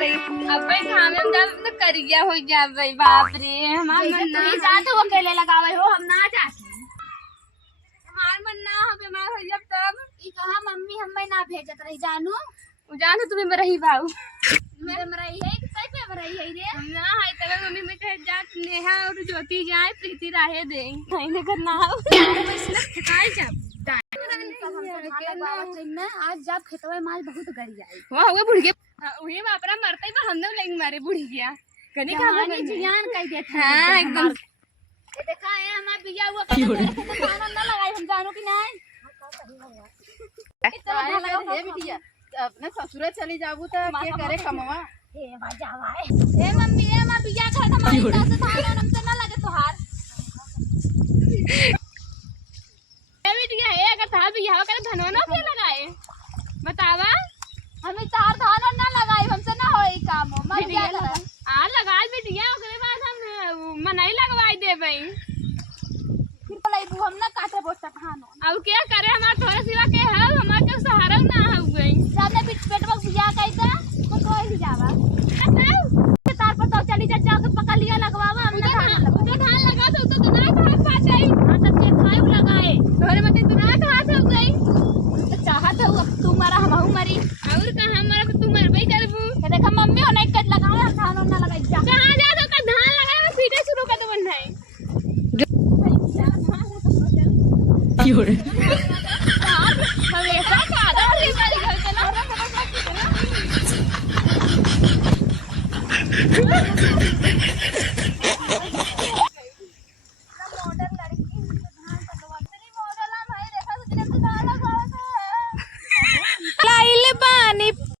अब भाई खाने में जब तो करिया हो जा भाई बाप रे हमार मन ना जा तो अकेले लगावे हो हम ना जाती हमार मन ना हो बीमार हो जब तब ई कहा मम्मी हमें ना भेजत रही जानू जानो तुम्हें मरही भाऊ मेरे मरई है कि सही पे मरई है रे हम ना है तब मम्मी में कह जात नेहा और ज्योति जाए प्रीति राहे दे नहीं ने करना हो खाए जब आज जब खेतवा माल बहुत गड़ी आई वाह हुए बुढ़िया वही बापरा मरते ही हम लोग लेकिन मारे बुढ़िया कनी का कहानी जियान कह देता हां एकदम ये देखा है हमार बिया हुआ खाना ना लगाई हम जानू कि नहीं हे बिटिया अपने ससुरे चली जाबू तो के करे कमवा ए मजावा है ए मम्मी ए मां बिया खा हमारी साथ थाना नम से ना लगे तोहार ए बिटिया ए अगर था भी यहां करे धनवनो के लगाए बतावा हमें चार धान ना लगाई हमसे ना होई काम मर गया कर आ लगा बिटिया ओकरे बाद हम मनाई लगवाई देबई फिर बोलाई बू हम ना काटे बोस्ता खानो अब क्या करे हमार थोड़ा सिवा के है हमार के सहारा ना हो गई सामने बीच पे